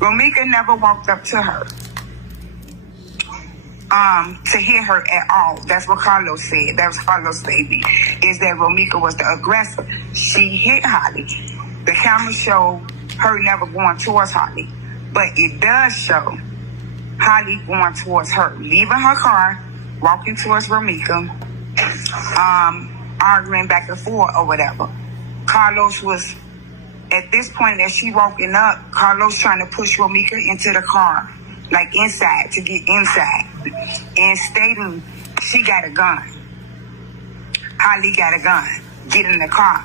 Romeca never walked up to her to hit her at all. That's what Carlos said. That was Carlos' baby, is that Romeca was the aggressor. She hit Holly. The camera showed her never going towards Holly, but it does show Holly going towards her, leaving her car, walking towards Romeca, arguing back and forth or whatever. Carlos was, at this point as she walking up, Carlos trying to push Romeca into the car, like inside, to get inside, and stating she got a gun. Holly got a gun. Get in the car.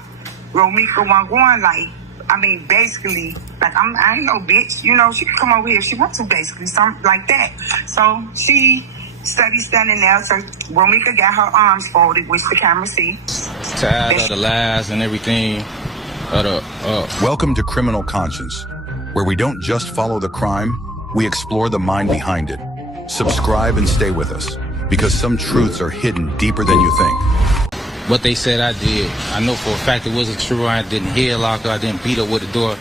Romeca wasn't going like, basically, like, I ain't no bitch. You know, she can come over here if she wants to, basically, something like that. So she standing there. So Romeca got her arms folded, which the camera see. Tired of the lies and everything. Welcome to Criminal Conscience, where we don't just follow the crime, we explore the mind behind it. Subscribe and stay with us, because some truths are hidden deeper than you think. What they said I did, I know for a fact it wasn't true. I didn't headlock her, I didn't beat her with the door.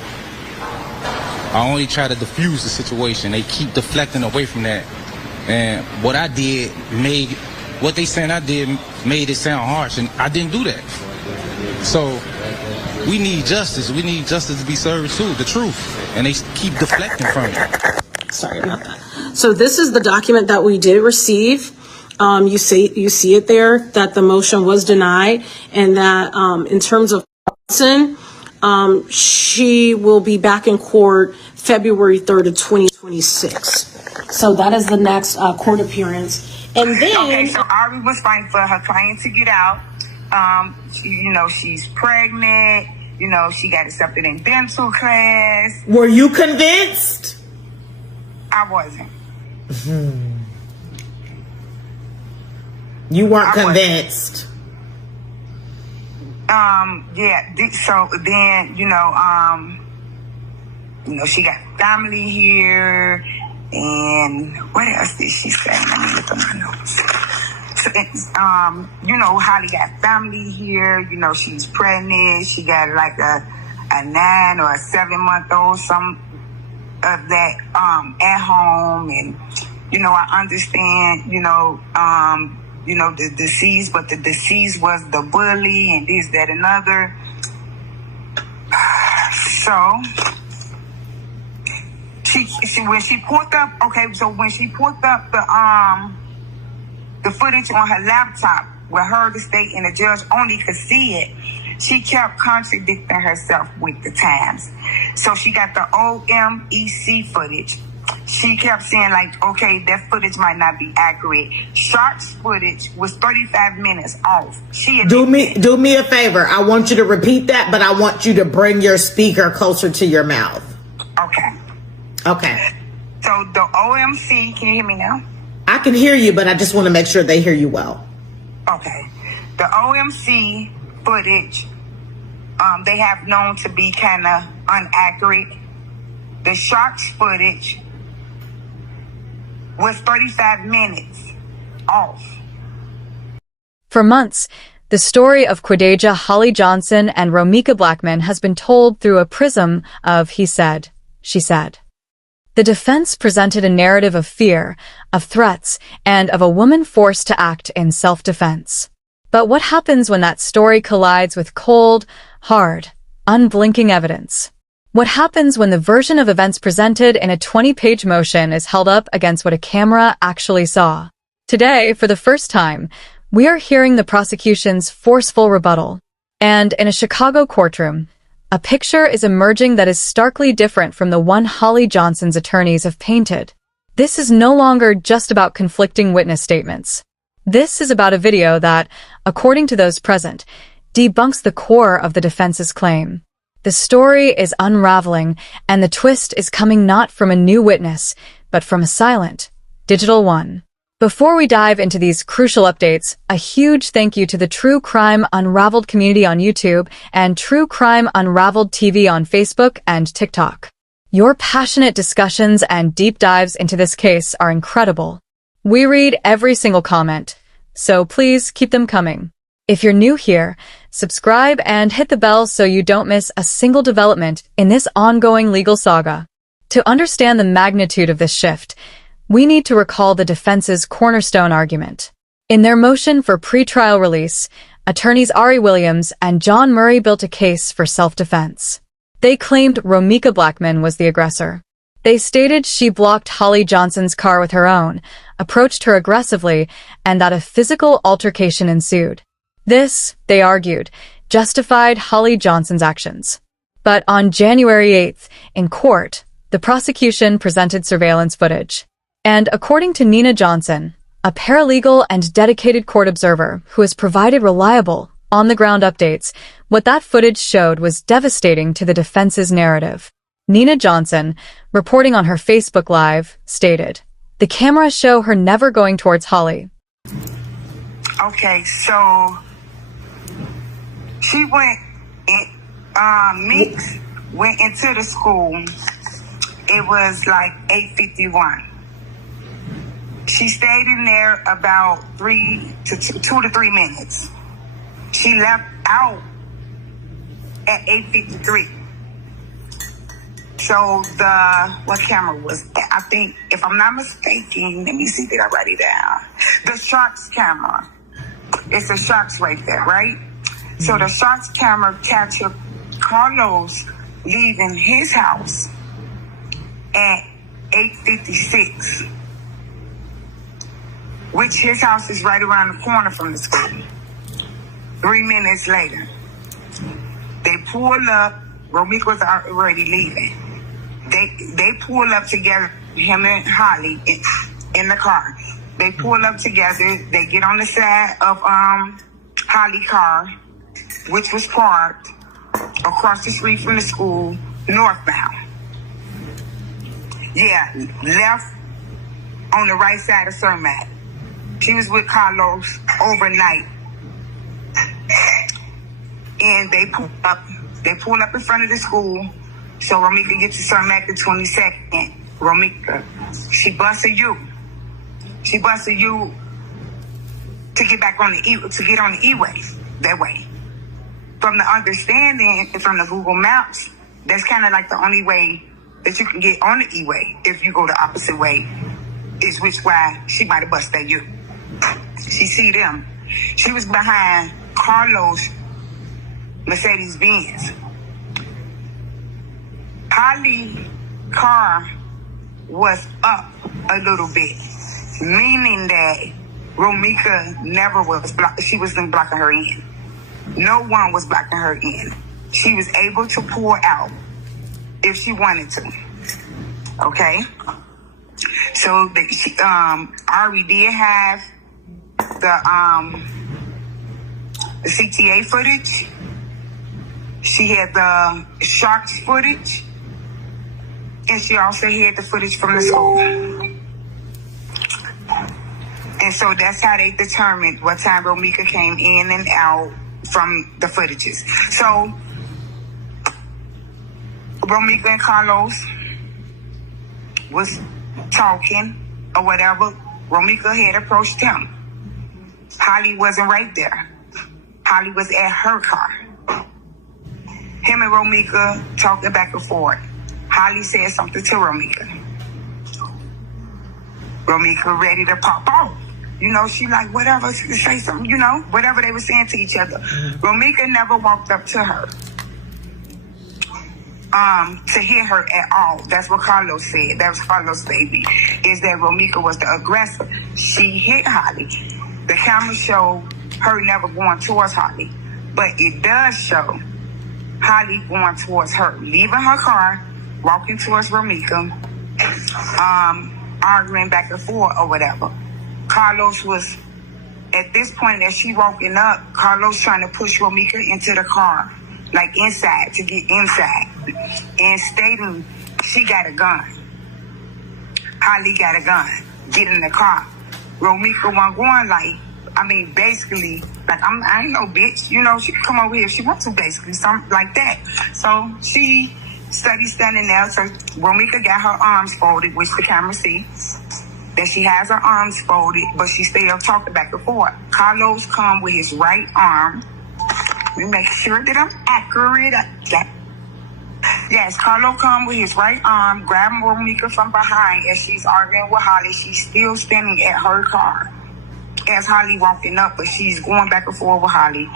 I only try to diffuse the situation. They keep deflecting away from that. And what I did what they saying I did made it sound harsh, and I didn't do that. So we need justice. We need justice to be served too, the truth. And they keep deflecting from it. Sorry about that. So this is the document that we did receive. You see it there, that the motion was denied, and that in terms of Johnson, she will be back in court February 3rd of 2026. So that is the next court appearance. And then... Okay, so Ari was fighting for her client to get out. She's pregnant. She got accepted in dental class. Were you convinced? I wasn't. You weren't convinced. Yeah. So then, she got family here, and what else did she say? Let me look at my notes. So, Holly got family here. She's pregnant. She got like a 9 or a 7-month-old, some of that at home, and I understand. The deceased, but the deceased was the bully and this, that, and other. So when she pulled up the footage on her laptop where her, the state, and the judge only could see it, she kept contradicting herself with the times. So she got the OMEC footage. She kept saying, like, okay, that footage might not be accurate. Sharp's footage was 35 minutes off. Do me a favor. I want you to repeat that, but I want you to bring your speaker closer to your mouth. Okay. So the OMC, can you hear me now? I can hear you, but I just want to make sure they hear you well. Okay. The OMC footage, they have known to be kind of inaccurate. The Sharks footage was 35 minutes off. For months, the story of Quadeja Holly Johnson and Romeca Blackman has been told through a prism of he said, she said. The defense presented a narrative of fear, of threats, and of a woman forced to act in self-defense. But what happens when that story collides with cold, hard, unblinking evidence? What happens when the version of events presented in a 20-page motion is held up against what a camera actually saw? Today, for the first time, we are hearing the prosecution's forceful rebuttal. And in a Chicago courtroom, a picture is emerging that is starkly different from the one Holly Johnson's attorneys have painted. This is no longer just about conflicting witness statements. This is about a video that, according to those present, debunks the core of the defense's claim. The story is unraveling, and the twist is coming not from a new witness, but from a silent, digital one. Before we dive into these crucial updates, a huge thank you to the True Crime Unraveled community on YouTube and True Crime Unraveled TV on Facebook and TikTok. Your passionate discussions and deep dives into this case are incredible. We read every single comment, so please keep them coming. If you're new here, subscribe and hit the bell so you don't miss a single development in this ongoing legal saga. To understand the magnitude of this shift, we need to recall the defense's cornerstone argument. In their motion for pretrial release, attorneys Ari Williams and John Murray built a case for self-defense. They claimed Romeca Blackman was the aggressor. They stated she blocked Holly Johnson's car with her own, approached her aggressively, and that a physical altercation ensued. This, they argued, justified Holly Johnson's actions. But on January 8th, in court, the prosecution presented surveillance footage. And according to Nina Johnson, a paralegal and dedicated court observer who has provided reliable, on-the-ground updates, what that footage showed was devastating to the defense's narrative. Nina Johnson, reporting on her Facebook Live, stated, "The cameras show her never going towards Holly." Okay, so she went Meeks went into the school. It was like 8:51. She stayed in there about 2 to 3 minutes. She left out at 8:53. So what camera was that? I think, if I'm not mistaken, let me see, did I write it down? The Sharks camera. It's the Sharks right there, right? So the Sharks camera captured Carlos leaving his house at 8:56, which his house is right around the corner from the school. 3 minutes later, they pull up. Romeca was already leaving. They pull up together, him and Holly in the car. They pull up together. They get on the side of Holly's car, which was parked across the street from the school, northbound. Yeah, left on the right side of Cermak. She was with Carlos overnight. And they pull up in front of the school. So Romeca gets to Cermak the 22nd. Romeca, she busted you. She busted you to get back on the E-way that way. From the understanding from the Google Maps, that's kind of like the only way that you can get on the E-way. If you go the opposite way, is which way she might have busted you. She see them. She was behind Carlos Mercedes-Benz. Holly's car was up a little bit, meaning that Romeca never was she wasn't blocking her in. No one was blocking her in. She was able to pull out if she wanted to. Okay? So Ari did have the CTA footage. She had the Sharks footage. And she also had the footage from the school. And so that's how they determined what time Romeca came in and out from the footages. So Romeca and Carlos was talking or whatever. Romeca had approached him. Holly wasn't right there. Holly was at her car. Him and Romeca talking back and forth. Holly said something to Romeca. Romeca ready to pop off. You know, she like, whatever, say something, you know, whatever they were saying to each other. Romeca never walked up to her to hit her at all. That's what Carlos said. That was Carlos' baby, is that Romeca was the aggressor. She hit Holly. The camera showed her never going towards Holly, but it does show Holly going towards her, leaving her car, walking towards Romeca, arguing back and forth or whatever. Carlos was, at this point as she walking up, Carlos trying to push Romeca into the car, like inside, to get inside, and stating she got a gun. Holly got a gun. Get in the car. Romeca wasn't going like, basically, like, I ain't no bitch, you know, she can come over here if she wants to, basically, something like that. So she standing there. So Romeca got her arms folded, which the camera sees. That she has her arms folded, but she still talking back and forth. Carlos come with his right arm. Let me make sure that I'm accurate. Yes, Carlo come with his right arm, grabbing Romeca from behind as she's arguing with Holly. She's still standing at her car as Holly walking up, but she's going back and forth with Holly.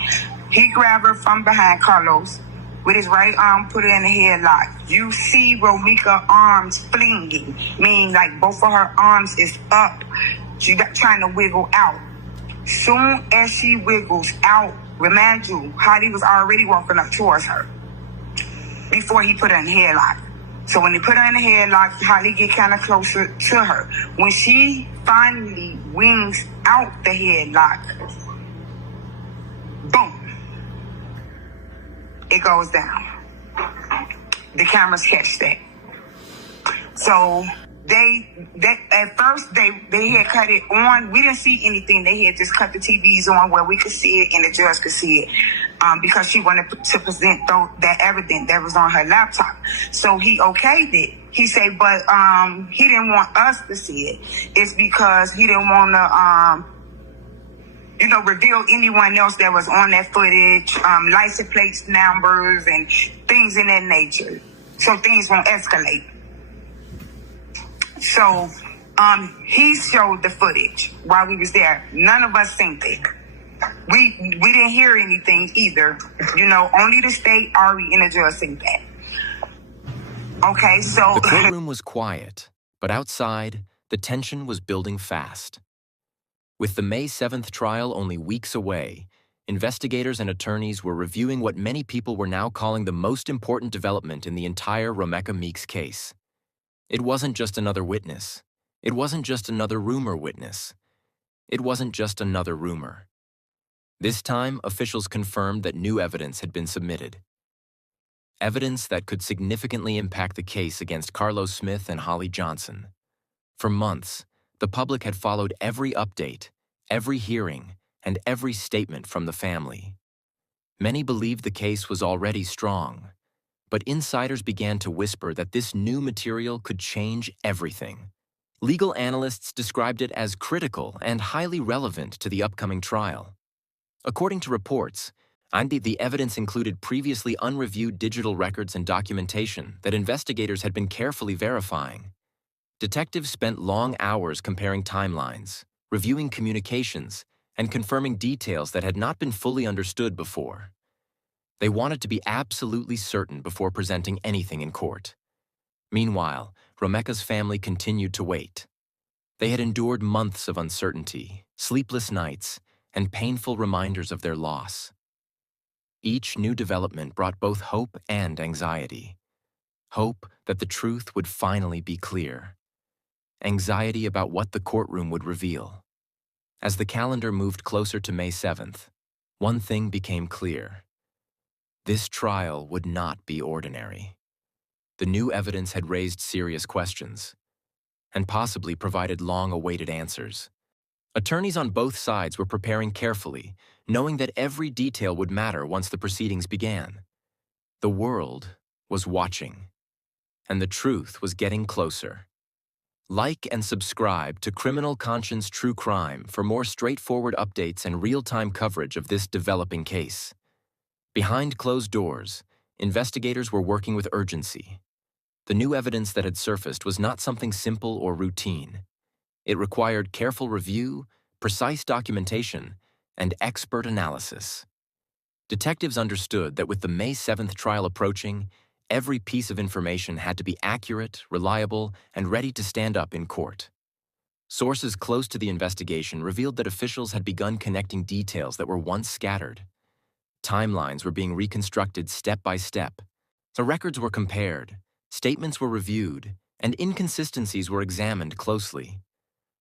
He grabbed her from behind, Carlos, with his right arm, put her in a headlock. You see Romeca arms flinging, meaning like both of her arms is up. She got trying to wiggle out. Soon as she wiggles out, remind you, Holly was already walking up towards her before he put her in a headlock. So when he put her in a headlock, Holly get kind of closer to her. When she finally wings out the headlock, boom, it goes down. The cameras catch that. So they at first they had cut it on. We didn't see anything. They had just cut the TVs on where we could see it and the judge could see it, because she wanted to present that evidence that was on her laptop. So he okayed it. He said, but he didn't want us to see it. It's because he didn't want to reveal anyone else that was on that footage, license plates, numbers, and things in that nature. So things won't escalate. So he showed the footage while we was there. None of us seen it. We didn't hear anything either. Only the state, Ari, and the judge seen that. Okay, so the courtroom was quiet, but outside, the tension was building fast. With the May 7th trial only weeks away, investigators and attorneys were reviewing what many people were now calling the most important development in the entire Romeca Meeks case. It wasn't just another witness. It wasn't just another rumor witness. It wasn't just another rumor. This time, officials confirmed that new evidence had been submitted. Evidence that could significantly impact the case against Carlos Smith and Holly Johnson. For months, the public had followed every update, every hearing, and every statement from the family. Many believed the case was already strong, but insiders began to whisper that this new material could change everything. Legal analysts described it as critical and highly relevant to the upcoming trial. According to reports, the evidence included previously unreviewed digital records and documentation that investigators had been carefully verifying. Detectives spent long hours comparing timelines, reviewing communications, and confirming details that had not been fully understood before. They wanted to be absolutely certain before presenting anything in court. Meanwhile, Romeca's family continued to wait. They had endured months of uncertainty, sleepless nights, and painful reminders of their loss. Each new development brought both hope and anxiety. Hope that the truth would finally be clear. Anxiety about what the courtroom would reveal. As the calendar moved closer to May 7th, one thing became clear. This trial would not be ordinary. The new evidence had raised serious questions, and possibly provided long-awaited answers. Attorneys on both sides were preparing carefully, knowing that every detail would matter once the proceedings began. The world was watching, and the truth was getting closer. Like and subscribe to Criminal Conscience True Crime for more straightforward updates and real-time coverage of this developing case. Behind closed doors, investigators were working with urgency. The new evidence that had surfaced was not something simple or routine. It required careful review, precise documentation, and expert analysis. Detectives understood that with the May 7th trial approaching, every piece of information had to be accurate, reliable, and ready to stand up in court. Sources close to the investigation revealed that officials had begun connecting details that were once scattered. Timelines were being reconstructed step by step. The records were compared, statements were reviewed, and inconsistencies were examined closely.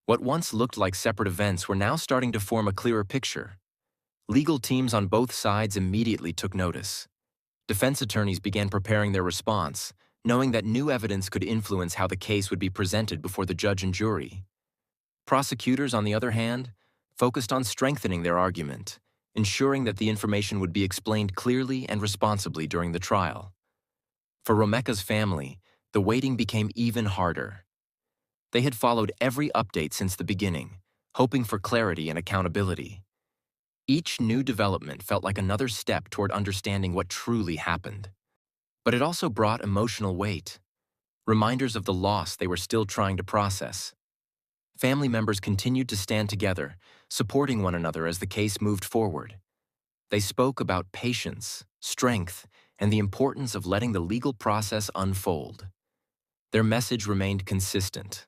What once looked like separate events were now starting to form a clearer picture. Legal teams on both sides immediately took notice. Defense attorneys began preparing their response, knowing that new evidence could influence how the case would be presented before the judge and jury. Prosecutors, on the other hand, focused on strengthening their argument, ensuring that the information would be explained clearly and responsibly during the trial. For Romeca's family, the waiting became even harder. They had followed every update since the beginning, hoping for clarity and accountability. Each new development felt like another step toward understanding what truly happened. But it also brought emotional weight, reminders of the loss they were still trying to process. Family members continued to stand together, supporting one another as the case moved forward. They spoke about patience, strength, and the importance of letting the legal process unfold. Their message remained consistent.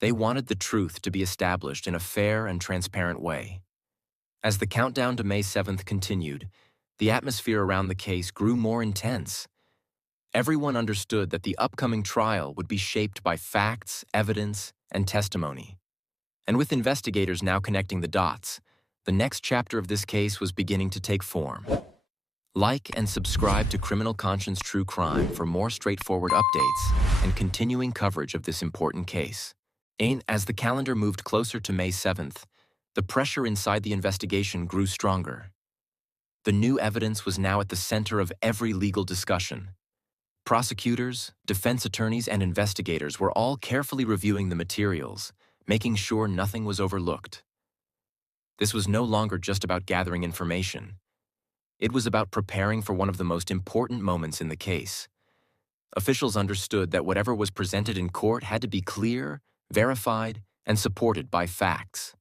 They wanted the truth to be established in a fair and transparent way. As the countdown to May 7th continued, the atmosphere around the case grew more intense. Everyone understood that the upcoming trial would be shaped by facts, evidence, and testimony. And with investigators now connecting the dots, the next chapter of this case was beginning to take form. Like and subscribe to Criminal Conscience True Crime for more straightforward updates and continuing coverage of this important case. As the calendar moved closer to May 7th, the pressure inside the investigation grew stronger. The new evidence was now at the center of every legal discussion. Prosecutors, defense attorneys, and investigators were all carefully reviewing the materials, making sure nothing was overlooked. This was no longer just about gathering information. It was about preparing for one of the most important moments in the case. Officials understood that whatever was presented in court had to be clear, verified, and supported by facts.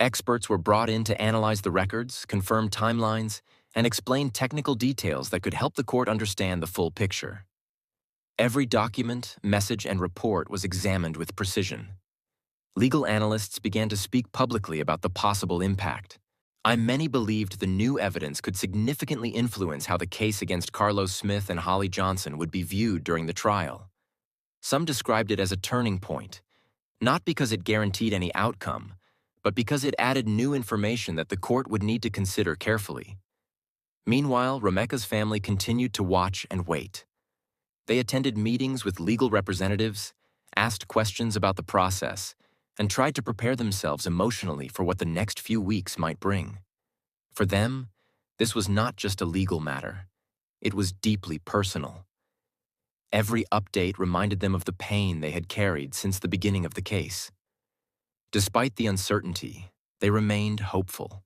Experts were brought in to analyze the records, confirm timelines, and explain technical details that could help the court understand the full picture. Every document, message, and report was examined with precision. Legal analysts began to speak publicly about the possible impact. Many believed the new evidence could significantly influence how the case against Carlos Smith and Holly Johnson would be viewed during the trial. Some described it as a turning point, not because it guaranteed any outcome, but because it added new information that the court would need to consider carefully. Meanwhile, Romeca's family continued to watch and wait. They attended meetings with legal representatives, asked questions about the process, and tried to prepare themselves emotionally for what the next few weeks might bring. For them, this was not just a legal matter. It was deeply personal. Every update reminded them of the pain they had carried since the beginning of the case. Despite the uncertainty, they remained hopeful.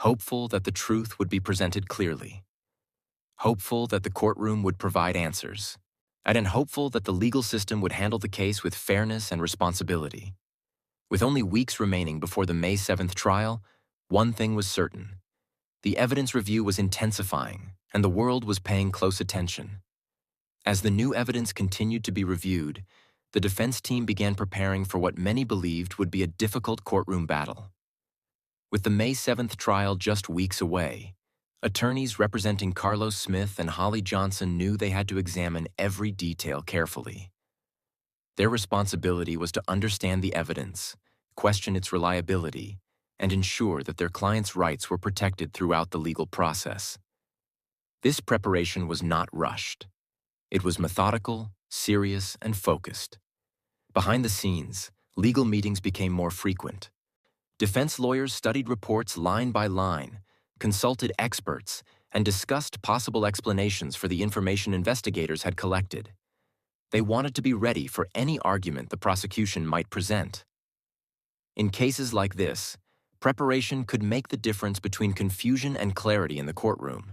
Hopeful that the truth would be presented clearly. Hopeful that the courtroom would provide answers. And hopeful that the legal system would handle the case with fairness and responsibility. With only weeks remaining before the May 7th trial, one thing was certain. The evidence review was intensifying, and the world was paying close attention. As the new evidence continued to be reviewed, the defense team began preparing for what many believed would be a difficult courtroom battle. With the May 7th trial just weeks away, attorneys representing Carlos Smith and Holly Johnson knew they had to examine every detail carefully. Their responsibility was to understand the evidence, question its reliability, and ensure that their clients' rights were protected throughout the legal process. This preparation was not rushed. It was methodical, serious, and focused. Behind the scenes, legal meetings became more frequent. Defense lawyers studied reports line by line, consulted experts, and discussed possible explanations for the information investigators had collected. They wanted to be ready for any argument the prosecution might present. In cases like this, preparation could make the difference between confusion and clarity in the courtroom.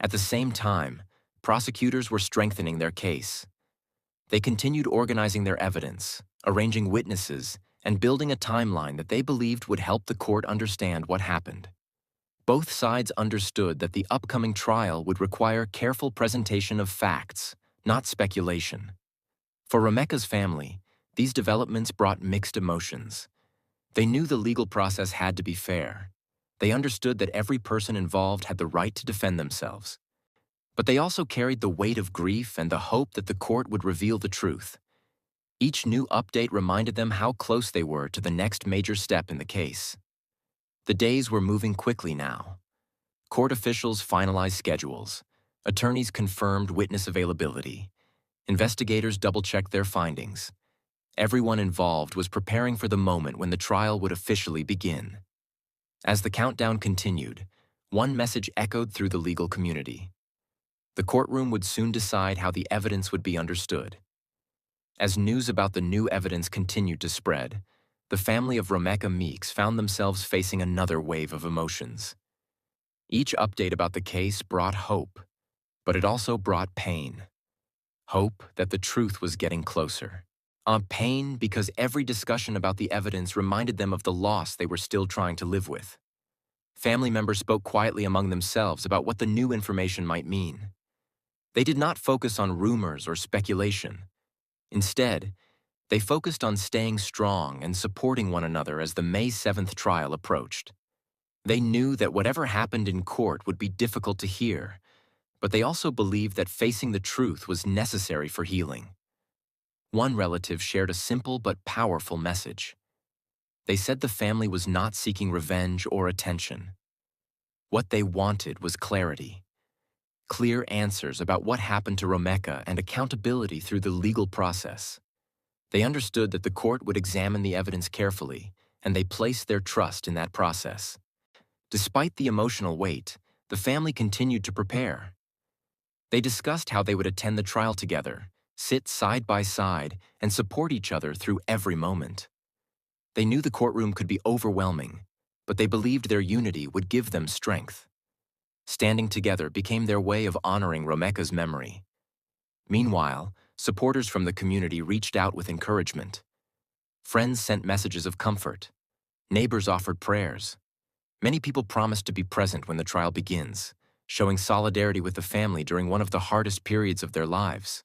At the same time, prosecutors were strengthening their case. They continued organizing their evidence, arranging witnesses, and building a timeline that they believed would help the court understand what happened. Both sides understood that the upcoming trial would require careful presentation of facts, not speculation. For Romeca's family, these developments brought mixed emotions. They knew the legal process had to be fair. They understood that every person involved had the right to defend themselves. But they also carried the weight of grief and the hope that the court would reveal the truth. Each new update reminded them how close they were to the next major step in the case. The days were moving quickly now. Court officials finalized schedules. Attorneys confirmed witness availability. Investigators double-checked their findings. Everyone involved was preparing for the moment when the trial would officially begin. As the countdown continued, one message echoed through the legal community. The courtroom would soon decide how the evidence would be understood. As news about the new evidence continued to spread, the family of Romeca Meeks found themselves facing another wave of emotions. Each update about the case brought hope, but it also brought pain. Hope that the truth was getting closer. Pain because every discussion about the evidence reminded them of the loss they were still trying to live with. Family members spoke quietly among themselves about what the new information might mean. They did not focus on rumors or speculation. Instead, they focused on staying strong and supporting one another as the May 7th trial approached. They knew that whatever happened in court would be difficult to hear, but they also believed that facing the truth was necessary for healing. One relative shared a simple but powerful message. They said the family was not seeking revenge or attention. What they wanted was clarity. Clear answers about what happened to Romeca and accountability through the legal process. They understood that the court would examine the evidence carefully, and they placed their trust in that process. Despite the emotional weight, the family continued to prepare. They discussed how they would attend the trial together, sit side by side, and support each other through every moment. They knew the courtroom could be overwhelming, but they believed their unity would give them strength. Standing together became their way of honoring Romeca's memory. Meanwhile, supporters from the community reached out with encouragement. Friends sent messages of comfort. Neighbors offered prayers. Many people promised to be present when the trial begins, showing solidarity with the family during one of the hardest periods of their lives.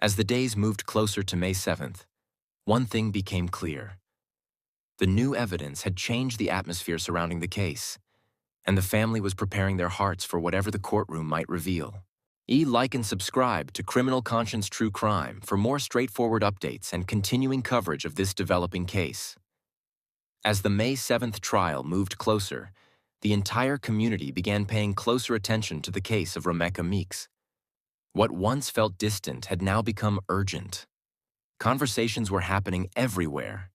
As the days moved closer to May 7th, one thing became clear. The new evidence had changed the atmosphere surrounding the case, and the family was preparing their hearts for whatever the courtroom might reveal. Like and subscribe to Criminal Conscience True Crime for more straightforward updates and continuing coverage of this developing case. As the May 7th trial moved closer, the entire community began paying closer attention to the case of Romeca Meeks. What once felt distant had now become urgent. Conversations were happening everywhere,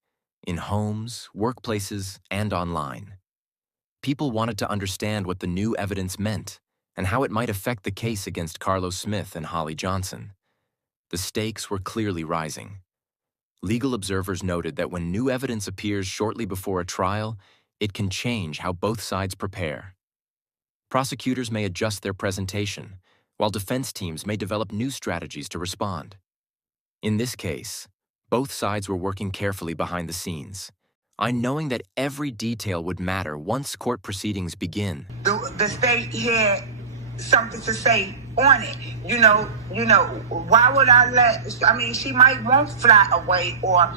in homes, workplaces, and online. People wanted to understand what the new evidence meant and how it might affect the case against Carlos Smith and Holly Johnson. The stakes were clearly rising. Legal observers noted that when new evidence appears shortly before a trial, it can change how both sides prepare. Prosecutors may adjust their presentation, while defense teams may develop new strategies to respond. In this case, both sides were working carefully behind the scenes, knowing that every detail would matter once court proceedings begin. The state had something to say on it. Why would she might won't fly away or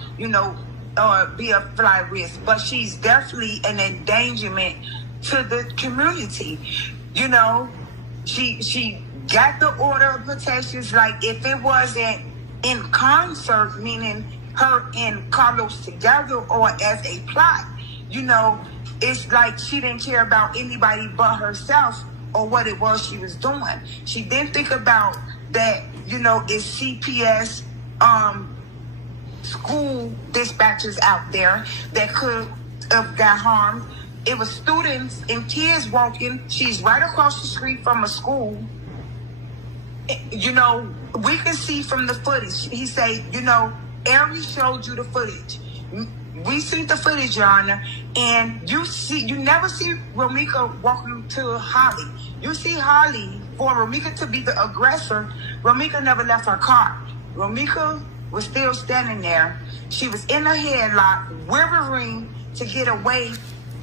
be a fly risk, but she's definitely an endangerment to the community. She got the order of protections. Like, if it wasn't in concert, meaning her and Carlos together or as a plot, it's like she didn't care about anybody but herself or what it was she was doing. She didn't think about that, it's CPS school dispatchers out there that could have got harmed. It was students and kids walking. She's right across the street from a school. We can see from the footage. He said, Ari showed you the footage. We see the footage, Your Honor, and you never see Romeca walking to Holly. You see Holly, for Romeca to be the aggressor, Romeca never left her car. Romeca was still standing there. She was in a headlock, quivering to get away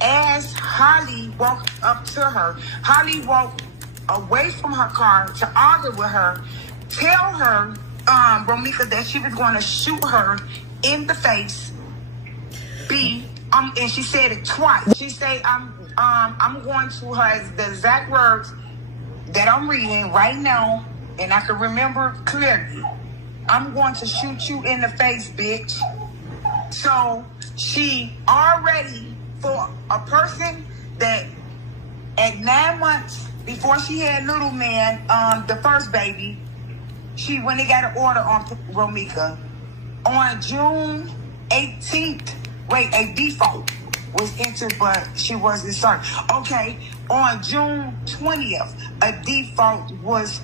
as Holly walked up to her. Holly walked away from her car to argue with her, tell her, Romeca, that she was going to shoot her in the face. And she said it twice. She said, I'm going to her, the exact words that I'm reading right now, and I can remember clearly. I'm going to shoot you in the face, bitch. So she already, for a person that at 9 months before she had little man, the first baby, she went and got an order on Romeca. On June 18th, a default was entered, but she wasn't served. Okay, on June 20th, a default was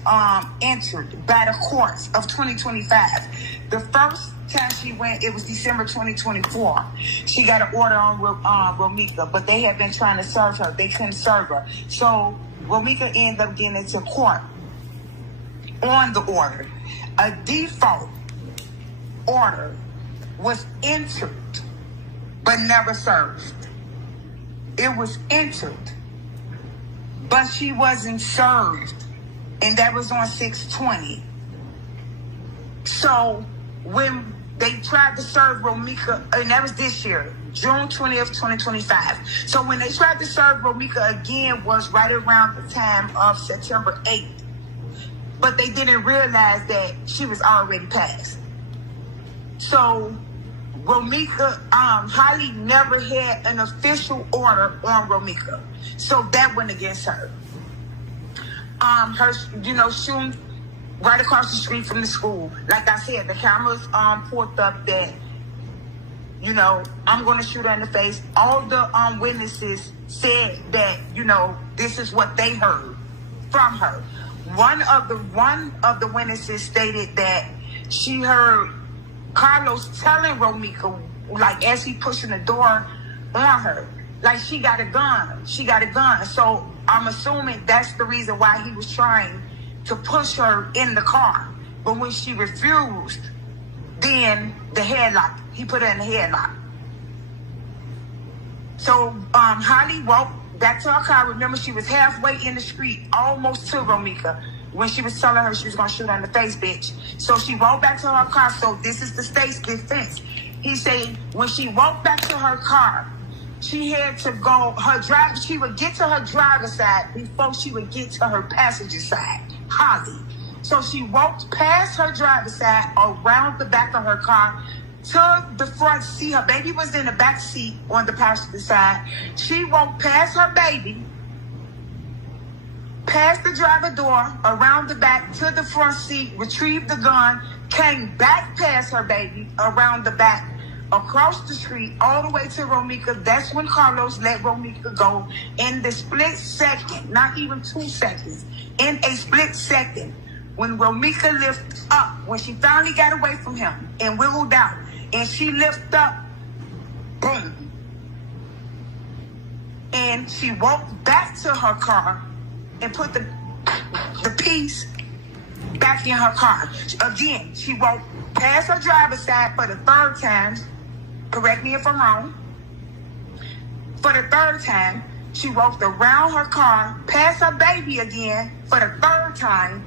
entered by the courts of 2025. The first time she went, it was December 2024. She got an order on Romeca, but they had been trying to serve her. They couldn't serve her. So Romeca ended up getting into court. on the order. A default order was entered but never served. It was entered, but she wasn't served, and that was on 6/20. So when they tried to serve Romeca, and that was this year, June 20th, 2025. So when they tried to serve Romeca again was right around the time of September 8th. But they didn't realize that she was already passed. So Romeca, Holly never had an official order on Romeca. So that went against her. Her, shooting right across the street from the school. Like I said, the cameras pulled up that, I'm going to shoot her in the face. All the witnesses said that, this is what they heard from her. One of the witnesses stated that she heard Carlos telling Romeca, like as he pushing the door on her, like she got a gun. So I'm assuming that's the reason why he was trying to push her in the car. But when she refused, then the headlock, he put her in the headlock. So Holly walked back to her car. Remember, she was halfway in the street, almost to Romeca, when she was telling her she was going to shoot her in the face, bitch. So she walked back to her car. So this is the state's defense. He said when she walked back to her car, she had to go, she would get to her driver's side before she would get to her passenger side, Holly. So she walked past her driver's side, around the back of her car, to the front seat. Her baby was in the back seat on the passenger side. She walked past her baby, past the driver door, around the back to the front seat, retrieved the gun, came back past her baby, around the back, across the street, all the way to Romeca. That's when Carlos let Romeca go in the split second, not even 2 seconds, in a split second. When Romeca lifted up, when she finally got away from him and wiggled out, and she lifted up, boom. And she walked back to her car and put the piece back in her car. Again, she walked past her driver's side for the third time. Correct me if I'm wrong. For the third time, she walked around her car, past her baby again for the third time.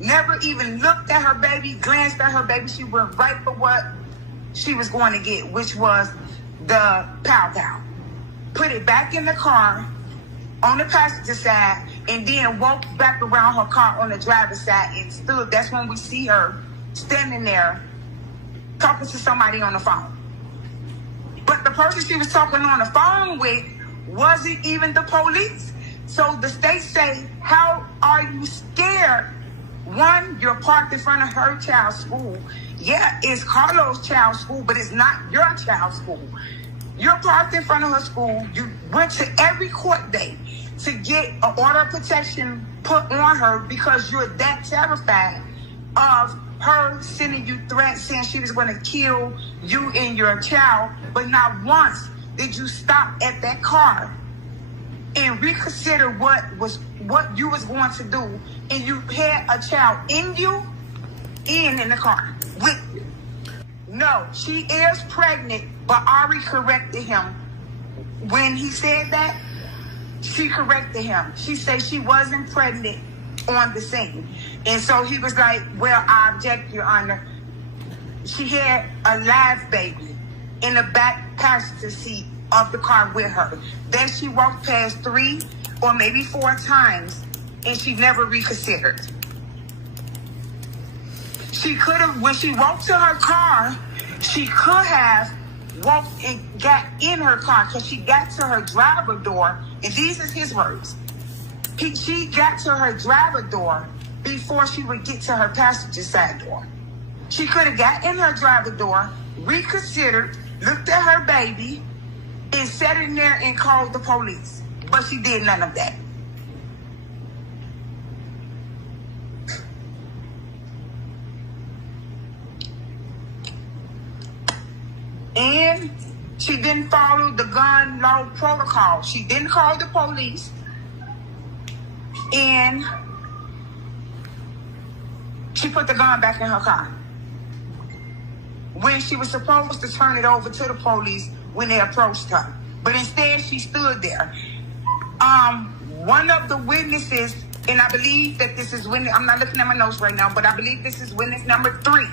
Never even looked at her baby, glanced at her baby. She went right for what she was going to get, which was the pow-pow. Put it back in the car on the passenger side, and then walked back around her car on the driver's side and stood. That's when we see her standing there talking to somebody on the phone. But the person she was talking on the phone with wasn't even the police. So the state say, how are you scared? One, you're parked in front of her child's school. Yeah, it's Carlos' child's school, but it's not your child's school. You're parked in front of her school. You went to every court date to get an order of protection put on her because you're that terrified of her sending you threats saying she was going to kill you and your child. But not once did you stop at that car and reconsider what you was going to do, and you had a child in you and in the car with you. No, she is pregnant, but Ari corrected him. When he said that, she corrected him. She said she wasn't pregnant on the scene. And so he was like, well, I object, Your Honor. She had a live baby in the back passenger seat of the car with her. Then she walked past 3 or maybe 4 times, and she never reconsidered. She could have, when she walked to her car, she could have walked and got in her car, because she got to her driver door, and these is his words. She got to her driver door before she would get to her passenger side door. She could have got in her driver door, reconsidered, looked at her baby, and sat in there and called the police. But she did none of that. And she didn't follow the gun law protocol. She didn't call the police. And She put the gun back in her car. When she was supposed to turn it over to the police when they approached her. But instead, she stood there. One of the witnesses, and I believe that this is witness, I'm not looking at my notes right now, but I believe this is witness number 3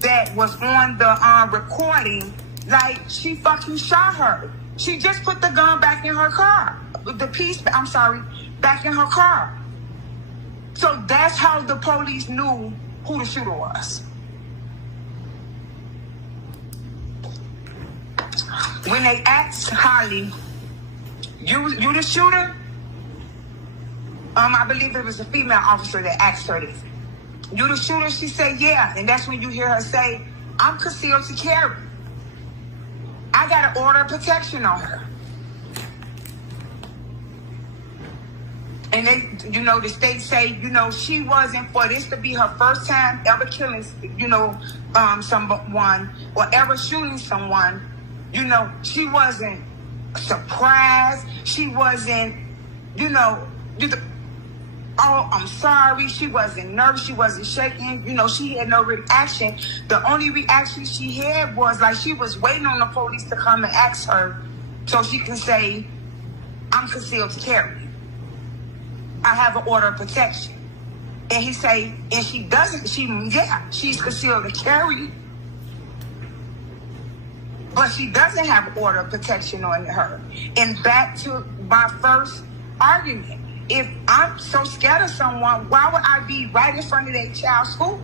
that was on the recording, like, she fucking shot her. She just put the gun back in her car. Back in her car. So that's how the police knew who the shooter was. When they asked Holly, you the shooter? I believe it was a female officer that asked her this. You the shooter? She said, yeah. And that's when you hear her say, I'm concealed to carry. I got an order of protection on her. And they, the state say, she wasn't, for this to be her first time ever killing, someone or ever shooting someone, she wasn't surprised. She wasn't, oh, I'm sorry. She wasn't nervous. She wasn't shaking. She had no reaction. The only reaction she had was like she was waiting on the police to come and ask her so she can say, I'm concealed to carry. I have an order of protection. And he say, and she doesn't, she's concealed to carry. But she doesn't have an order of protection on her. And back to my first argument. If I'm so scared of someone, why would I be right in front of their child's school?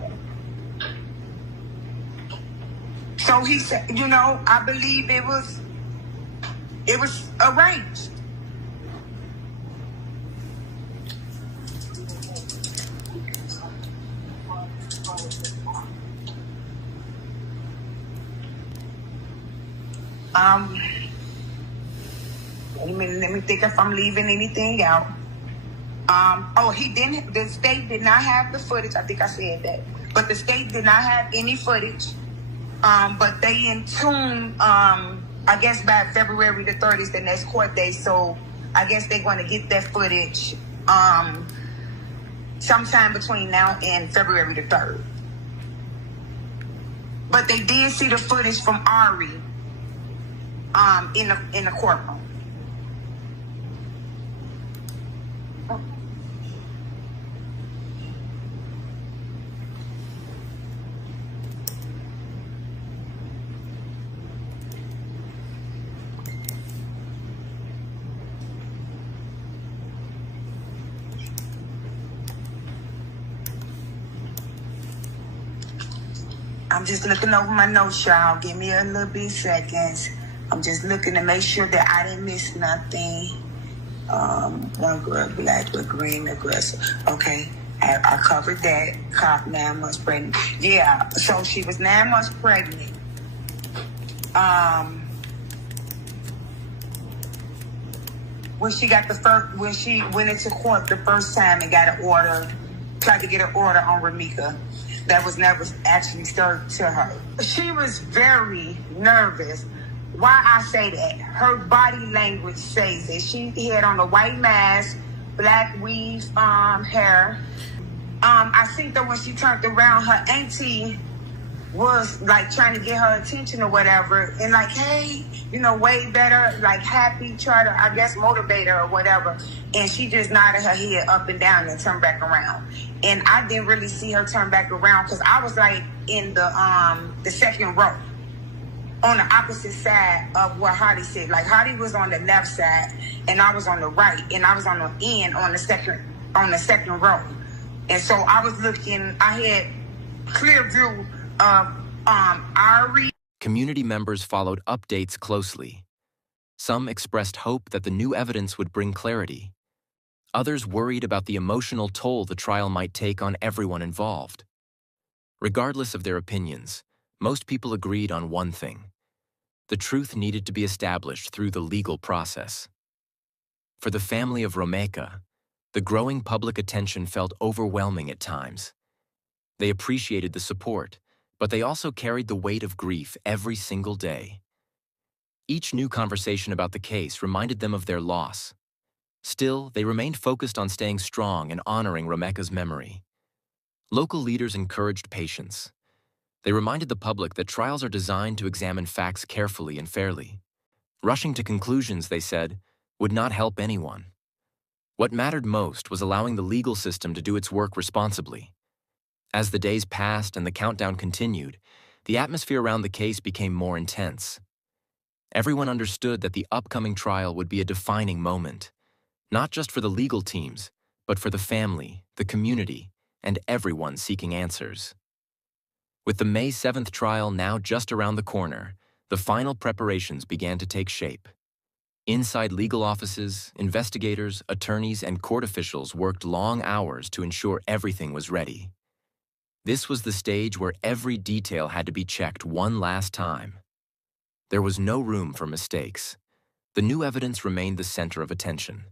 So he said, I believe it was arranged. Let me think if I'm leaving anything out. The state did not have the footage. I think I said that. But the state did not have any footage. But they in tune, I guess by February the 3rd is the next court day. So I guess they're going to get that footage sometime between now and February the 3rd. But they did see the footage from Ari in the courtroom. I'm just looking over my notes, y'all. Give me a little bit seconds. I'm just looking to make sure that I didn't miss nothing. One girl, black with green aggressive. Okay, I covered that. Cop 9 months pregnant. Yeah, so she was 9 months pregnant. When she went into court the first time and tried to get an order on Romeca, that was never actually served to her. She was very nervous. Why I say that? Her body language says it. She had on a white mask, black weave hair. I think that when she turned around, her auntie was like trying to get her attention or whatever, and like, hey, way better, like happy, try to, I guess, motivate her or whatever. And she just nodded her head up and down and turned back around. And I didn't really see her turn back around because I was like in the second row on the opposite side of where Hottie said. Like Hottie was on the left side and I was on the right, and I was on the end on the second row. And so I was looking, I had clear view of Ari. Community members followed updates closely. Some expressed hope that the new evidence would bring clarity. Others worried about the emotional toll the trial might take on everyone involved. Regardless of their opinions, most people agreed on one thing: the truth needed to be established through the legal process. For the family of Romeca, the growing public attention felt overwhelming at times. They appreciated the support, but they also carried the weight of grief every single day. Each new conversation about the case reminded them of their loss. Still, they remained focused on staying strong and honoring Romeca's memory. Local leaders encouraged patience. They reminded the public that trials are designed to examine facts carefully and fairly. Rushing to conclusions, they said, would not help anyone. What mattered most was allowing the legal system to do its work responsibly. As the days passed and the countdown continued, the atmosphere around the case became more intense. Everyone understood that the upcoming trial would be a defining moment, not just for the legal teams, but for the family, the community, and everyone seeking answers. With the May 7th trial now just around the corner, the final preparations began to take shape. Inside legal offices, investigators, attorneys, and court officials worked long hours to ensure everything was ready. This was the stage where every detail had to be checked one last time. There was no room for mistakes. The new evidence remained the center of attention.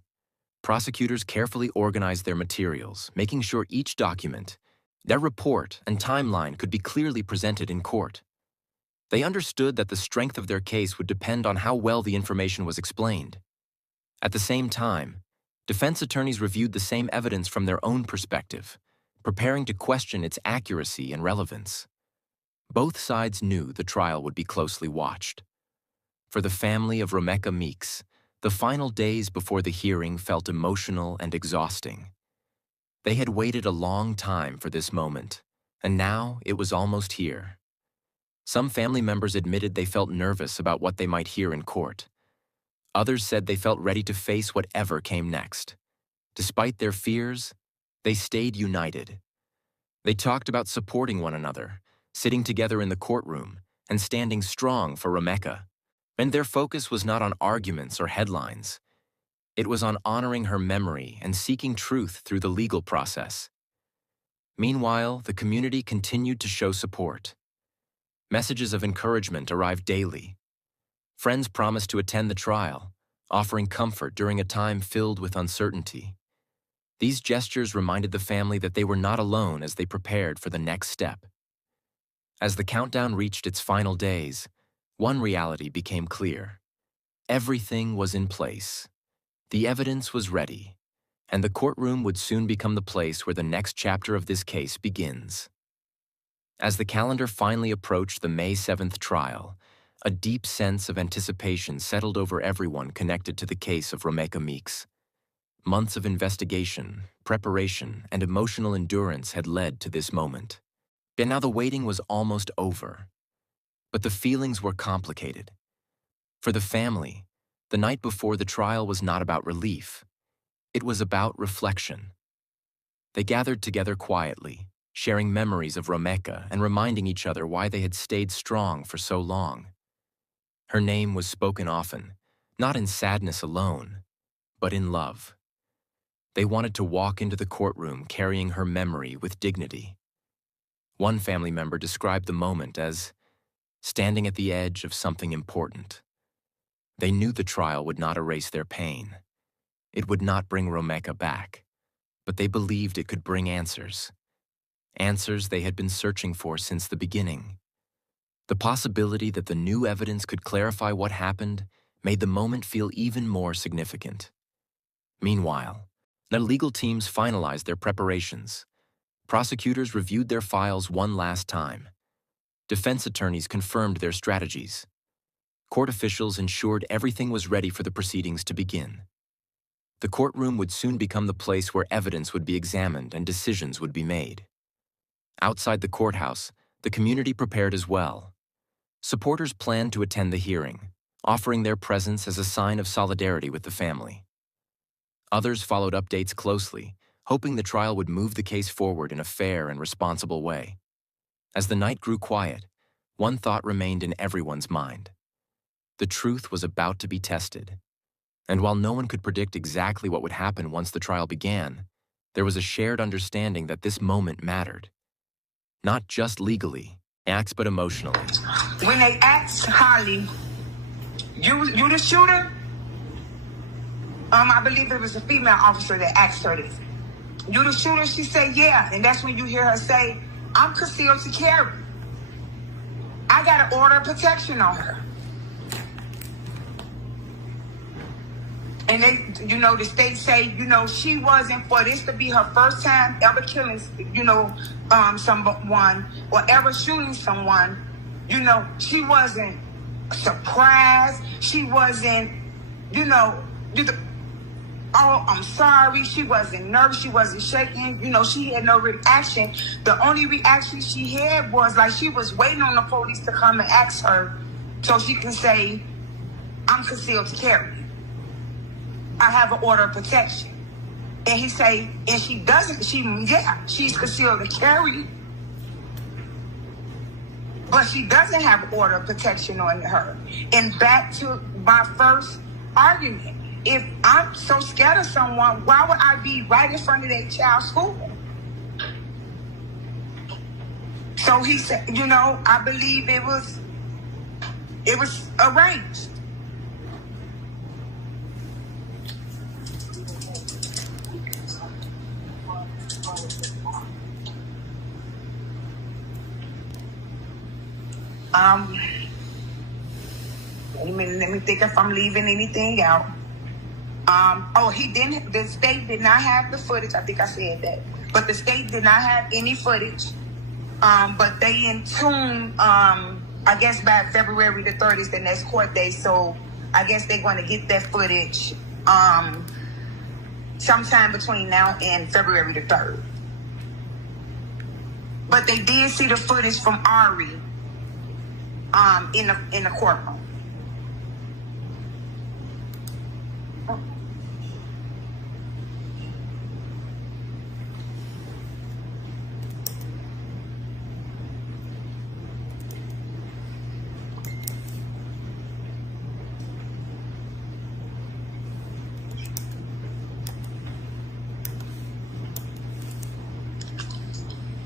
Prosecutors carefully organized their materials, making sure each document, their report, and timeline could be clearly presented in court. They understood that the strength of their case would depend on how well the information was explained. At the same time, defense attorneys reviewed the same evidence from their own perspective, preparing to question its accuracy and relevance. Both sides knew the trial would be closely watched. For the family of Romeca Meeks, the final days before the hearing felt emotional and exhausting. They had waited a long time for this moment, and now it was almost here. Some family members admitted they felt nervous about what they might hear in court. Others said they felt ready to face whatever came next. Despite their fears, they stayed united. They talked about supporting one another, sitting together in the courtroom, and standing strong for Romeca. And their focus was not on arguments or headlines. It was on honoring her memory and seeking truth through the legal process. Meanwhile, the community continued to show support. Messages of encouragement arrived daily. Friends promised to attend the trial, offering comfort during a time filled with uncertainty. These gestures reminded the family that they were not alone as they prepared for the next step. As the countdown reached its final days, one reality became clear. Everything was in place. The evidence was ready, and the courtroom would soon become the place where the next chapter of this case begins. As the calendar finally approached the May 7th trial, a deep sense of anticipation settled over everyone connected to the case of Romeca Meeks. Months of investigation, preparation, and emotional endurance had led to this moment. And now the waiting was almost over. But the feelings were complicated. For the family, the night before the trial was not about relief. It was about reflection. They gathered together quietly, sharing memories of Romeca and reminding each other why they had stayed strong for so long. Her name was spoken often, not in sadness alone, but in love. They wanted to walk into the courtroom carrying her memory with dignity. One family member described the moment as standing at the edge of something important. They knew the trial would not erase their pain. It would not bring Romeca back, but they believed it could bring answers. Answers they had been searching for since the beginning. The possibility that the new evidence could clarify what happened made the moment feel even more significant. Meanwhile, the legal teams finalized their preparations. Prosecutors reviewed their files one last time. Defense attorneys confirmed their strategies. Court officials ensured everything was ready for the proceedings to begin. The courtroom would soon become the place where evidence would be examined and decisions would be made. Outside the courthouse, the community prepared as well. Supporters planned to attend the hearing, offering their presence as a sign of solidarity with the family. Others followed updates closely, hoping the trial would move the case forward in a fair and responsible way. As the night grew quiet, one thought remained in everyone's mind. The truth was about to be tested. And while no one could predict exactly what would happen once the trial began, there was a shared understanding that this moment mattered. Not just legally, but emotionally. When they asked Holly, you the shooter? I believe it was a female officer that asked her this. You the shooter? She said, yeah. And that's when you hear her say, I'm concealed to carry. I got an order of protection on her. And they, the state say, she wasn't, for this to be her first time ever killing, someone or ever shooting someone, she wasn't surprised. She wasn't, oh, I'm sorry. She wasn't nervous. She wasn't shaking. She had no reaction. The only reaction she had was like she was waiting on the police to come and ask her so she can say, I'm concealed to carry. I have an order of protection. And he say, and she doesn't, she's concealed to carry. But she doesn't have an order of protection on her. And back to my first argument. If I'm so scared of someone, why would I be right in front of that child's school? So he said, I believe it was arranged. Let me think if I'm leaving anything out. The state did not have the footage. I think I said that. But the state did not have any footage. But they in tune, I guess by February the 3rd is the next court day. So I guess they're going to get that footage sometime between now and February the 3rd. But they did see the footage from Ari in the courtroom.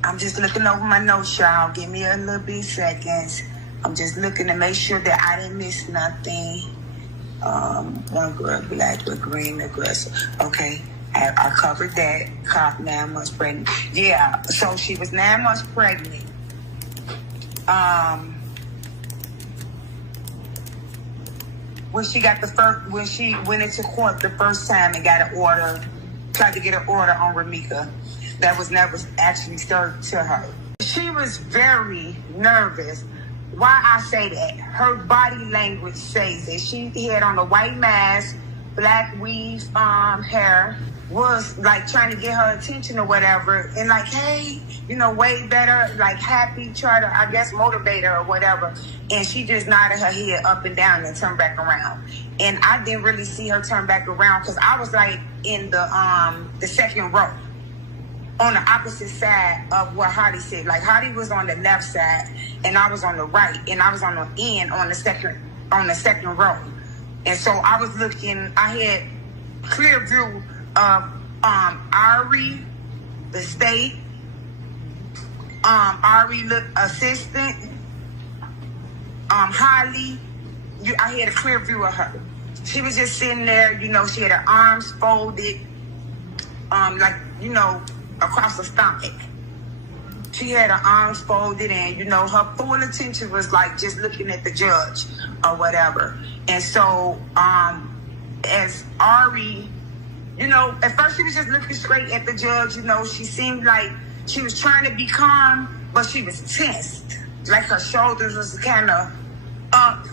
I'm just looking over my notes, y'all. Give me a little bit seconds. I'm just looking to make sure that I didn't miss nothing. One girl, black with green aggressive. Okay, I covered that. Cop 9 months pregnant. Yeah, so she was 9 months pregnant. When she went into court the first time and tried to get an order on Romeca, that was never actually served to her. She was very nervous. Why I say that? Her body language says it. She had on a white mask, black weave hair, was like trying to get her attention or whatever, and like, hey, way better, like happy, try to, I guess, motivate her or whatever. And she just nodded her head up and down and turned back around. And I didn't really see her turn back around because I was like in the second row, on the opposite side of what Hottie said. Like Hottie was on the left side and I was on the right, and I was on the end on the second row. And so I was looking, I had clear view of Ari, the state, Ari assistant, Holly. I had a clear view of her. She was just sitting there, she had her arms folded, across the stomach. She had her arms folded, and her full attention was like just looking at the judge or whatever. And so as Ari, at first she was just looking straight at the judge. She seemed like she was trying to be calm, but she was tensed, like her shoulders was kind of up,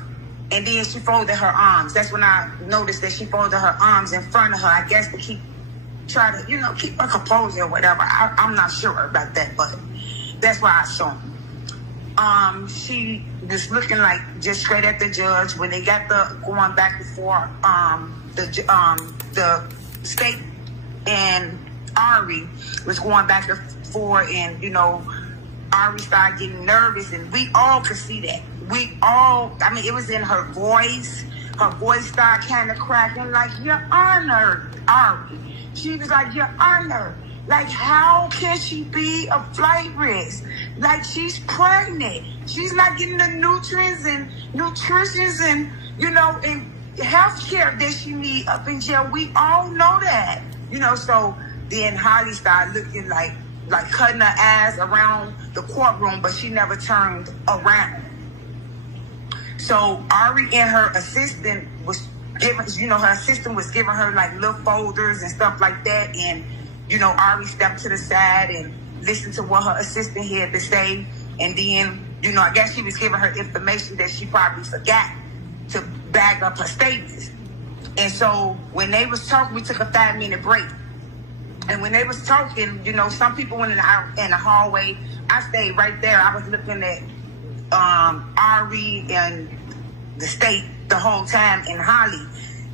and then she folded her arms. That's when I noticed that she folded her arms in front of her, I guess to try to, keep her composure or whatever. I'm not sure about that, but that's why I saw him. She was looking like just straight at the judge. When they got going back and forth, the state and Ari was going back and forth, and Ari started getting nervous, and we all could see that. It was in her voice. Her voice started kind of cracking, like, Your Honor, Ari. She was like, Your Honor, like, how can she be a flight risk? Like, she's pregnant. She's not getting the nutrients and and health care that she needs up in jail. We all know that. So then Holly started looking like cutting her eyes around the courtroom, but she never turned around. So Ari and her assistant was her assistant was giving her like little folders and stuff like that. And, Ari stepped to the side and listened to what her assistant had to say. And then, I guess she was giving her information that she probably forgot to back up her statements. And so when they was talking, we took a 5-minute break. And when they was talking, some people went in the hallway. I stayed right there. I was looking at Ari and the state the whole time, and Holly.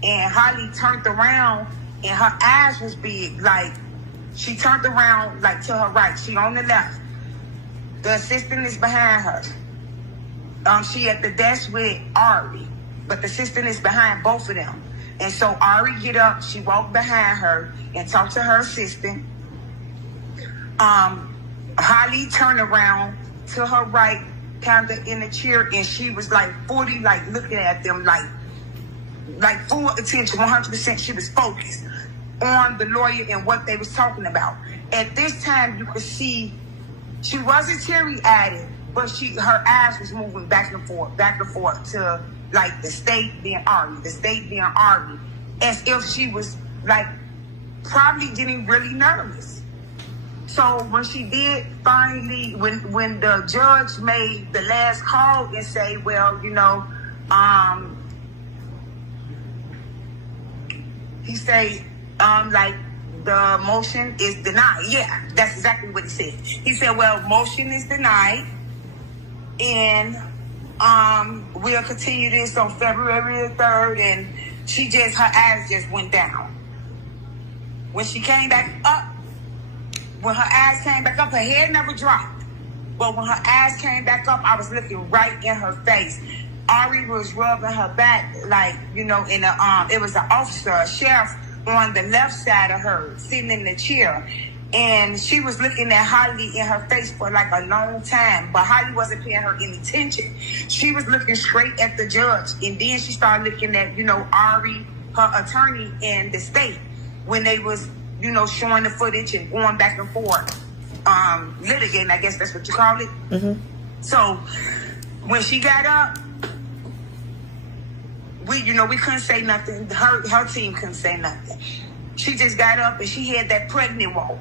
And Holly turned around, and her eyes was big. Like, she turned around, like, to her right. She on the left. The assistant is behind her. She at the desk with Ari, but the assistant is behind both of them. And so Ari get up, she walked behind her and talked to her assistant. Holly turned around to her right, kind of in the chair, and she was like 40, like looking at them, like full attention, 100%. She was focused on the lawyer and what they was talking about. At this time, you could see she wasn't teary-eyed, but her eyes was moving back and forth to like the state being Ari, as if she was like probably getting really nervous. So when she did finally, when the judge made the last call and say, well, he said, like, the motion is denied. Yeah, that's exactly what he said. He said, well, motion is denied, and we'll continue this on February 3rd. And her eyes just went down. When she came back up, when her eyes came back up, her head never dropped. But when her eyes came back up, I was looking right in her face. Ari was rubbing her back, like, in the, it was an officer, a sheriff on the left side of her, sitting in the chair. And she was looking at Holly in her face for like a long time, but Holly wasn't paying her any attention. She was looking straight at the judge. And then she started looking at, Ari, her attorney, and the state, when they was, showing the footage and going back and forth, litigating, I guess that's what you call it. Mm-hmm. So when she got up, we couldn't say nothing. Her team couldn't say nothing. She just got up and she had that pregnant walk,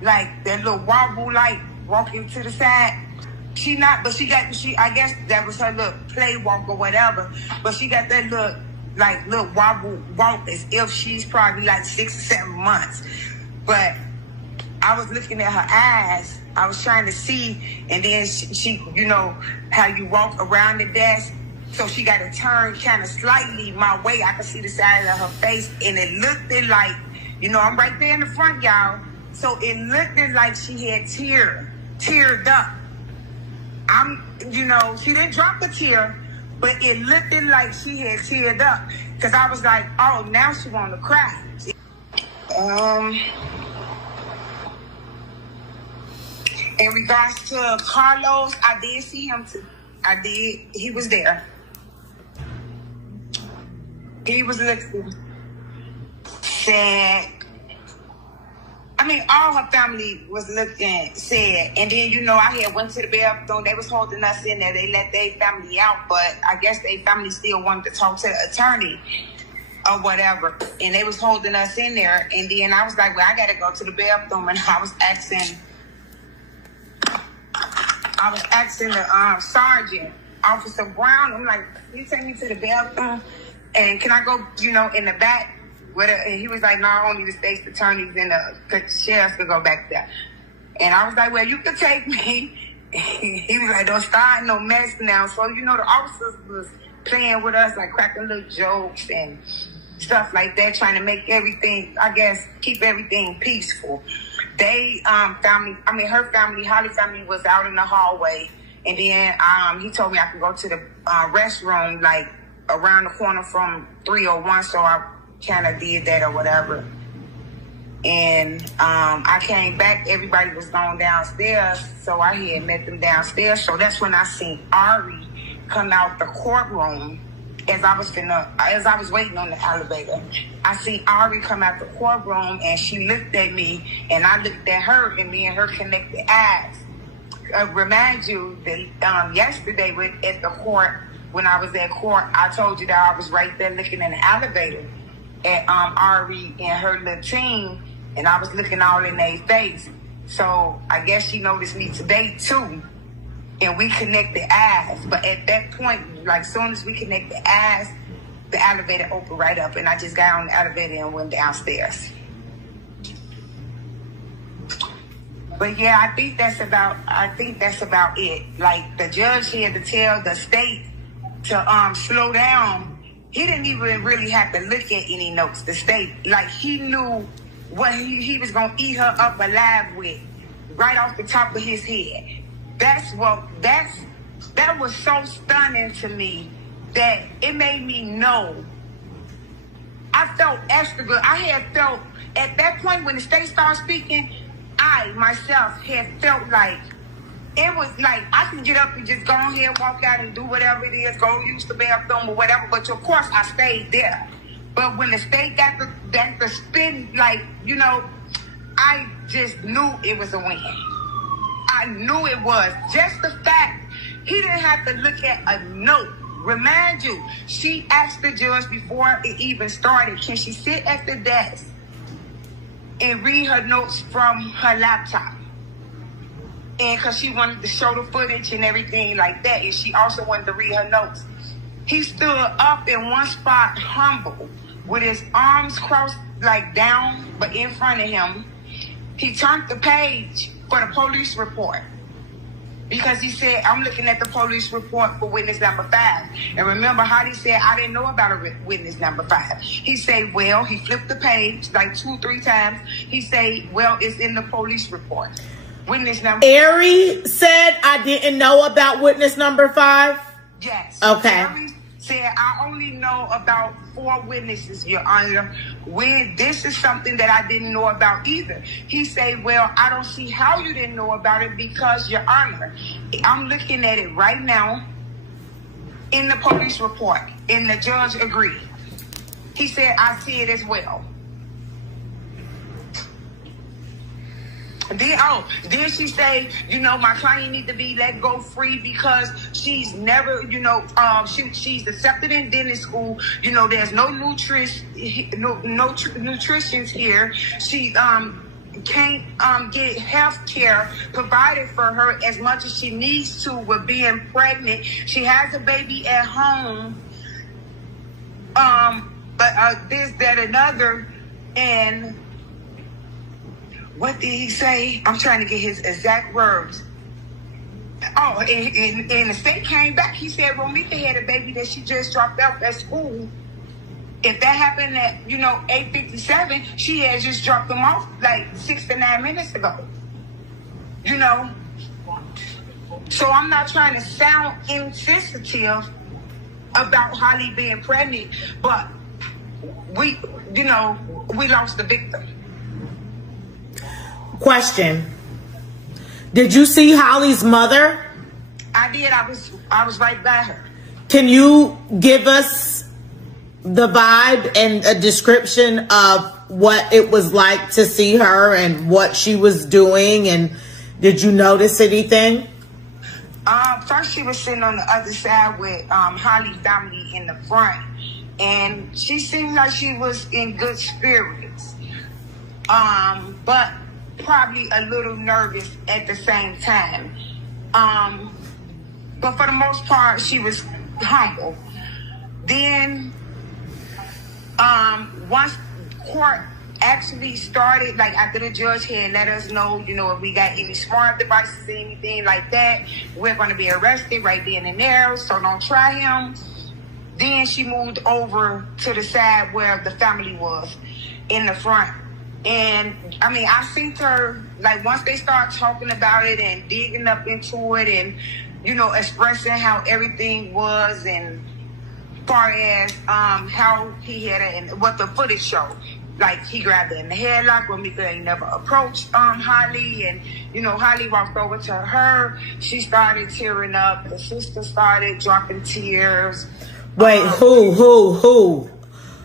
like that little wobble, like walking to the side. I guess that was her little play walk or whatever. But she got that little wobble walk as if she's probably like 6 or 7 months. But I was looking at her eyes. I was trying to see, and then she how you walk around the desk. So she got to turn kind of slightly my way. I could see the side of her face, and it looked like, I'm right there in the front, y'all. So it looked like she had teared up. She didn't drop a tear, but it looked like she had teared up. Because I was like, oh, now she want to cry. In regards to Carlos, I did see him too. He was there. He was looking sad. I mean, all her family was looking sad. And then, I had went to the bathroom. They was holding us in there. They let their family out, but I guess their family still wanted to talk to the attorney or whatever. And they was holding us in there. And then I was like, well, I got to go to the bathroom. And I was asking the sergeant, Officer Brown, I'm like, can you take me to the bathroom? And can I go, in the back? And he was like, no, only the state's attorneys and the sheriffs could go back there. And I was like, well, you can take me. He was like, don't start no mess now. So, the officers was playing with us, like cracking little jokes and stuff like that, trying to make everything, I guess, keep everything peaceful. They, her family, Holly's family was out in the hallway. And then he told me I could go to the restroom, like, around the corner from 301, so I kind of did that or whatever. And I came back, everybody was going downstairs, so I had met them downstairs. So that's when I seen Ari come out the courtroom as I was waiting on the elevator. I seen Ari come out the courtroom, and she looked at me, and I looked at her, and me and her connected eyes. Remind you that yesterday at the court, when I was at court, I told you that I was right there looking in the elevator at Ari and her little team, and I was looking all in their face. So I guess she noticed me today too, and we connected eyes. But at that point, like soon as we connected eyes, the elevator opened right up, and I just got on the elevator and went downstairs. But yeah, I think that's about it. Like the judge had to tell the state to slow down. He didn't even really have to look at any notes. The state, like he knew what he was gonna eat her up alive with, right off the top of his head. That was so stunning to me that it made me know. I felt extra good. I had felt at that point when the state started speaking, I myself had felt like it was like I can get up and just go ahead, walk out and do whatever it is, go use the bathroom or whatever. But of course I stayed there. But when the state got the spin, like, you know, I just knew it was a win. I knew it was. Just the fact he didn't have to look at a note. Remind you, she asked the judge before it even started, can she sit at the desk and read her notes from her laptop? And because she wanted to show the footage and everything like that, and she also wanted to read her notes. He stood up in one spot, humble, with his arms crossed like down, but in front of him. He turned the page for the police report. Because he said, I'm looking at the police report for witness number 5. And remember how he said, I didn't know about a witness number 5. He said, well, he flipped the page like 2-3 times. He said, well, it's in the police report. Witness number... Ari said, I didn't know about witness number 5? Yes. Okay. Ari said, I only know about 4 witnesses, Your Honor. When this is something that I didn't know about either. He said, well, I don't see how you didn't know about it because, Your Honor, I'm looking at it right now in the police report, and the judge agreed. He said, I see it as well. Then she say, you know, my client need to be let go free because she's never, you know, she's accepted in dentist school. You know, there's no nutritions here. She can't get health care provided for her as much as she needs to with being pregnant. She has a baby at home. But this, that, another, and what did he say? I'm trying to get his exact words. Oh, and the state came back. He said Romeca had a baby that she just dropped off at school. If that happened at, 8:57, she had just dropped them off like 6 to 9 minutes ago. You know? So I'm not trying to sound insensitive about Holly being pregnant, but we lost the victim. Question. Did you see Holly's mother? I did. I was right by her. Can you give us the vibe and a description of what it was like to see her and what she was doing? And did you notice anything? First, she was sitting on the other side with Holly's family in the front. And she seemed like she was in good spirits. But probably a little nervous at the same time. But for the most part, she was humble. Then, once court actually started, like after the judge had let us know, if we got any smart devices or anything like that, we're going to be arrested right then and there, so don't try him. Then she moved over to the side where the family was in the front. And I seen her, like, once they start talking about it and digging up into it and, expressing how everything was and far as how he had it and what the footage showed. Like, he grabbed her in the headlock. Romeca ain't never approached Holly. And, Holly walked over to her. She started tearing up. The sister started dropping tears. Wait, who?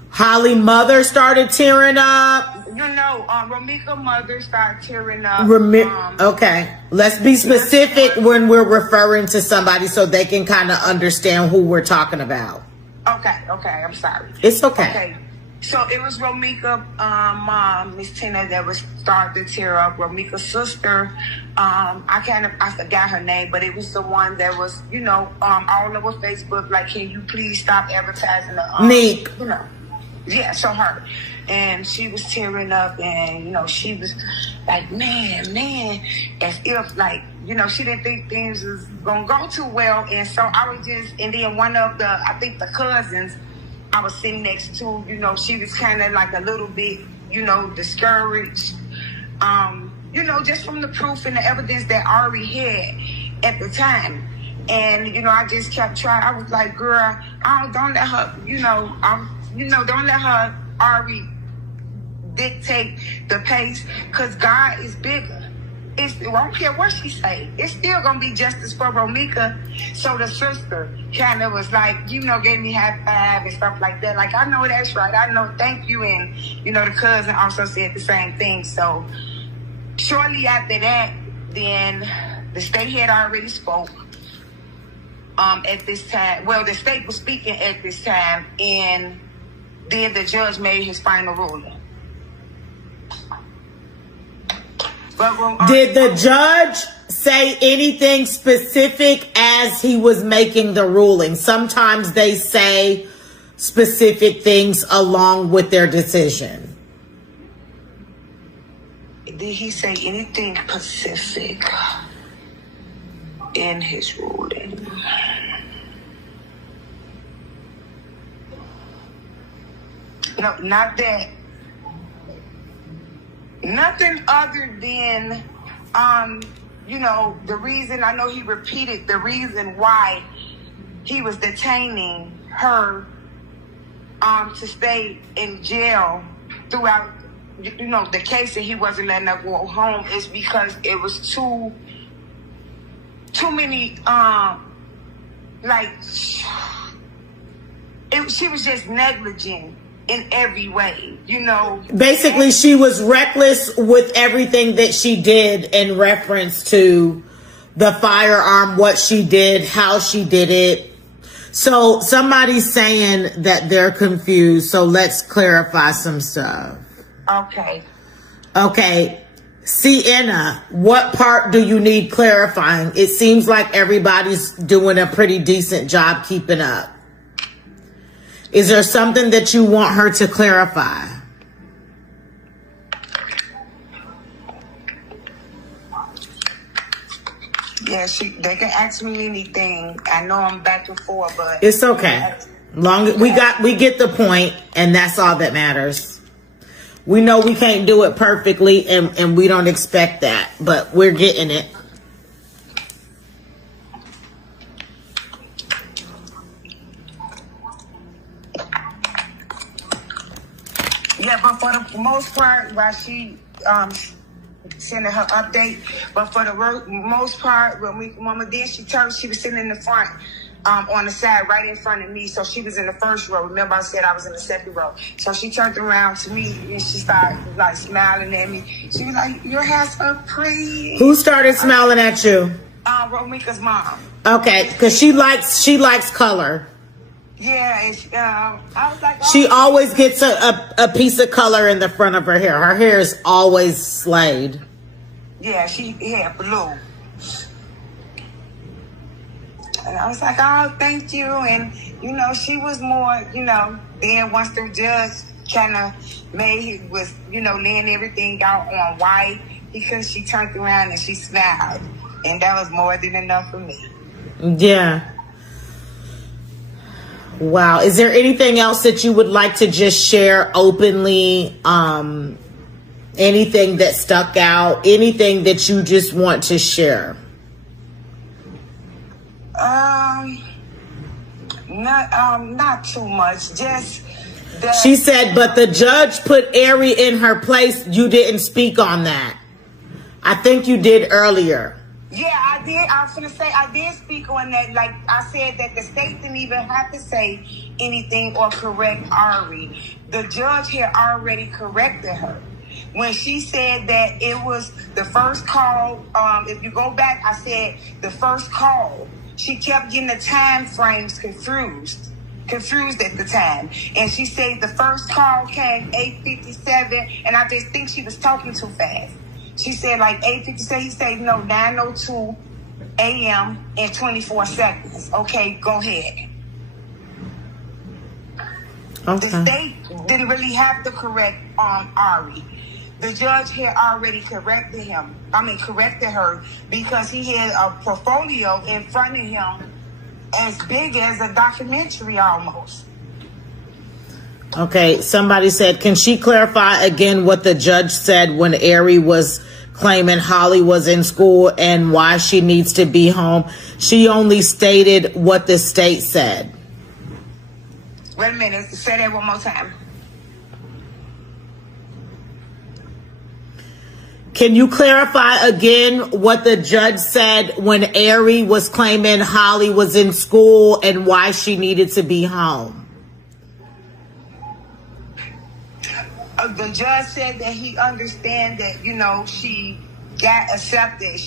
Holly mother started tearing up? Romeca mother started tearing up. Okay, let's be specific when we're referring to somebody so they can kind of understand who we're talking about. Okay, I'm sorry. It's okay. Okay, so it was Romeca mom, Miss Tina, that was starting to tear up. Romeca's sister, I forgot her name, but it was the one that was, all over Facebook, like, can you please stop advertising the Meek. Yeah, so her. And she was tearing up, and, she was like, man, as if, like, she didn't think things was going to go too well. And so I was and then one of I think the cousins I was sitting next to, she was kind of like a little bit, discouraged, just from the proof and the evidence that Ari had at the time. And, I just kept trying. I was like, girl, don't let her, don't let her, Ari, dictate the pace, because God is bigger. I don't care what she say. It's still going to be justice for Romeca. So the sister kind of was like, gave me high five and stuff like that. Like, I know that's right. I know, thank you. And, the cousin also said the same thing. So shortly after that, then the state had already spoke at this time. Well, the state was speaking at this time, and then the judge made his final ruling. Did the judge say anything specific as he was making the ruling? Sometimes they say specific things along with their decision. Did he say anything specific in his ruling? No, not that. Nothing other than, the reason, I know he repeated the reason why he was detaining her to stay in jail throughout, the case, that he wasn't letting her go home, is because it was too many, she was just negligent in every way, Basically, she was reckless with everything that she did in reference to the firearm, what she did, how she did it. So somebody's saying that they're confused. So let's clarify some stuff. Okay. Sienna, what part do you need clarifying? It seems like everybody's doing a pretty decent job keeping up. Is there something that you want her to clarify? Yeah, they can ask me anything. I know I'm back and forth, but it's okay. We get the point, and that's all that matters. We know we can't do it perfectly, and we don't expect that, but we're getting it. Yeah, but for the most part, while she sending her update, but for the most part, when Mama did, she was sitting in the front, on the side right in front of me. So she was in the first row. Remember, I said I was in the second row. So she turned around to me and she started like smiling at me. She was like, "Your hair's so pretty." Who started smiling at you? Romeca's mom. Okay, because she likes color. Yeah, and I was like, she always gets a piece of color in the front of her hair. Her hair is always slayed. Yeah, she had blue. And I was like, oh, thank you. And, she was more, then once the judge kind of was, laying everything out on white, because she turned around and she smiled. And that was more than enough for me. Yeah. Wow. Is there anything else that you would like to just share openly? Anything that stuck out? Anything that you just want to share? Not too much. Just that she said, but the judge put Ari in her place. You didn't speak on that. I think you did earlier. Yeah, I did. I was going to say, I did speak on that. Like I said, that the state didn't even have to say anything or correct Ari. The judge had already corrected her. When she said that it was the first call, if you go back, I said the first call. She kept getting the time frames confused at the time. And she said the first call came 8:57, and I just think she was talking too fast. She said like 8:57. He said no, 9:02 a.m. and 24 seconds. Okay, go ahead. Okay. The state didn't really have to correct Ari. The judge had already corrected her because he had a portfolio in front of him as big as a documentary almost. Okay, somebody said, can she clarify again what the judge said when Ari was claiming Holly was in school and why she needs to be home? She only stated what the state said. Wait a minute, say that one more time. Can you clarify again what the judge said when Ari was claiming Holly was in school and why she needed to be home? The judge said that he understand that, she got accepted.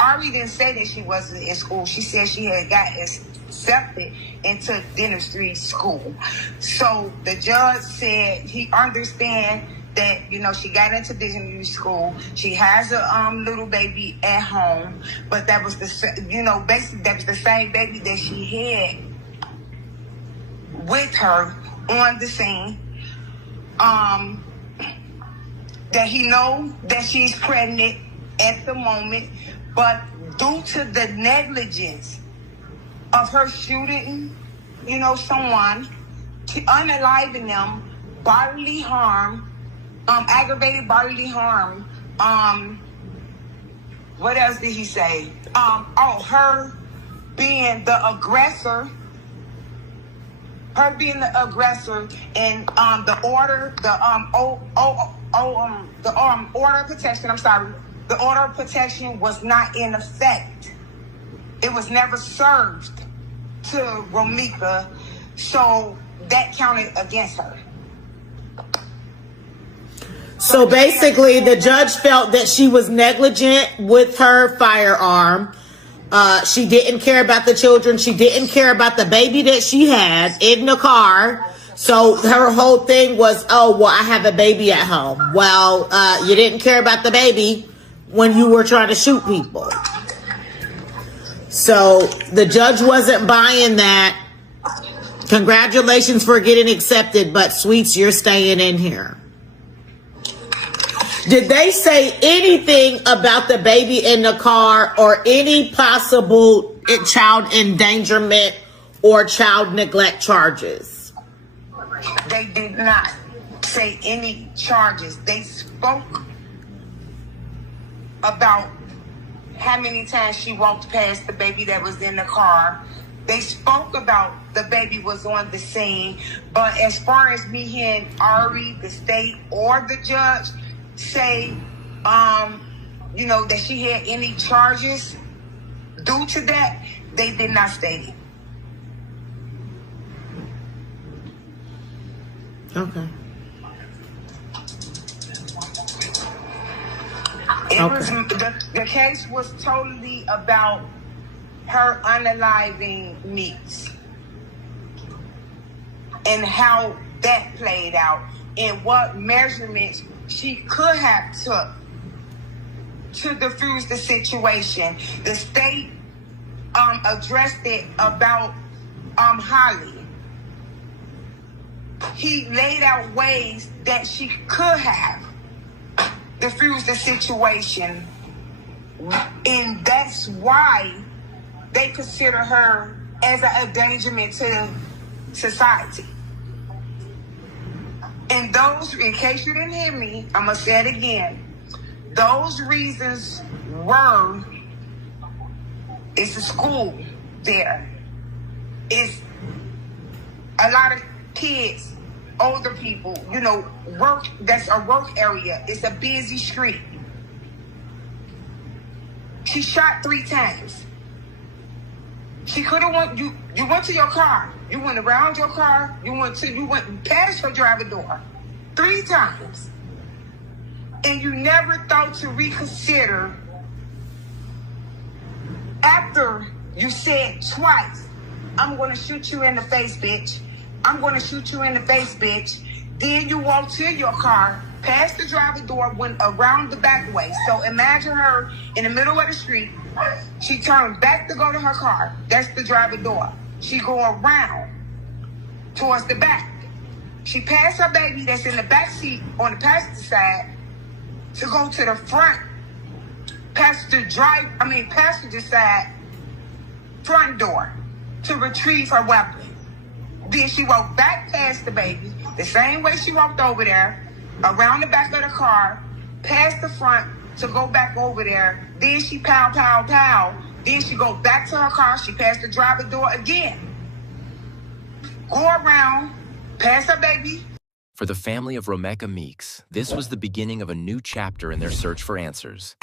Ari didn't say that she wasn't in school. She said she had got accepted into dentistry school. So the judge said he understand that, she got into dentistry school. She has a little baby at home, but that was basically that was the same baby that she had with her on the scene. That he know that she's pregnant at the moment, but due to the negligence of her shooting, someone, to unaliving them, bodily harm, aggravated bodily harm, what else did he say? Her being the aggressor, and the order of protection. The order of protection was not in effect. It was never served to Romeca, so that counted against her. So basically, the judge felt that she was negligent with her firearm. She didn't care about the children. She didn't care about the baby that she had in the car. So her whole thing was, I have a baby at home. Well, you didn't care about the baby when you were trying to shoot people. So the judge wasn't buying that. Congratulations for getting accepted, but Sweets, you're staying in here. Did they say anything about the baby in the car or any possible child endangerment or child neglect charges? They did not say any charges. They spoke about how many times she walked past the baby that was in the car. They spoke about the baby was on the scene. But as far as me hearing Ari, the state, or the judge say, that she had any charges due to that, they did not state it. Okay. The case was totally about her unaliving Meeks and how that played out and what measurements she could have took to defuse the situation. The state addressed it about Holly. He laid out ways that she could have diffused the situation, and that's why they consider her as an endangerment to society. And those, in case you didn't hear me, I'm going to say it again. Those reasons were, it's a school there. It's a lot of kids, older people, work, that's a work area. It's a busy street. She shot 3 times. She could have went, you went to your car. You went around your car. You went past your driver door 3 times. and you never thought to reconsider after you said twice, I'm going to shoot you in the face, bitch. I'm going to shoot you in the face, bitch. Then you walk to your car, past the driver's door, went around the back way. So imagine her in the middle of the street. She turned back to go to her car. That's the driver's door. She go around towards the back. She passed her baby that's in the back seat on the passenger side to go to the front passenger side front door to retrieve her weapon. Then she walked back past the baby, the same way she walked over there, around the back of the car, past the front to go back over there. Then she pow, pow, pow. Then she go back to her car. She passed the driver's door again. Go around, pass her baby. For the family of Romeca Meeks, this was the beginning of a new chapter in their search for answers.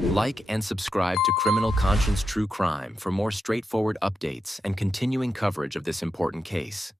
Like and subscribe to Criminal Conscience True Crime for more straightforward updates and continuing coverage of this important case.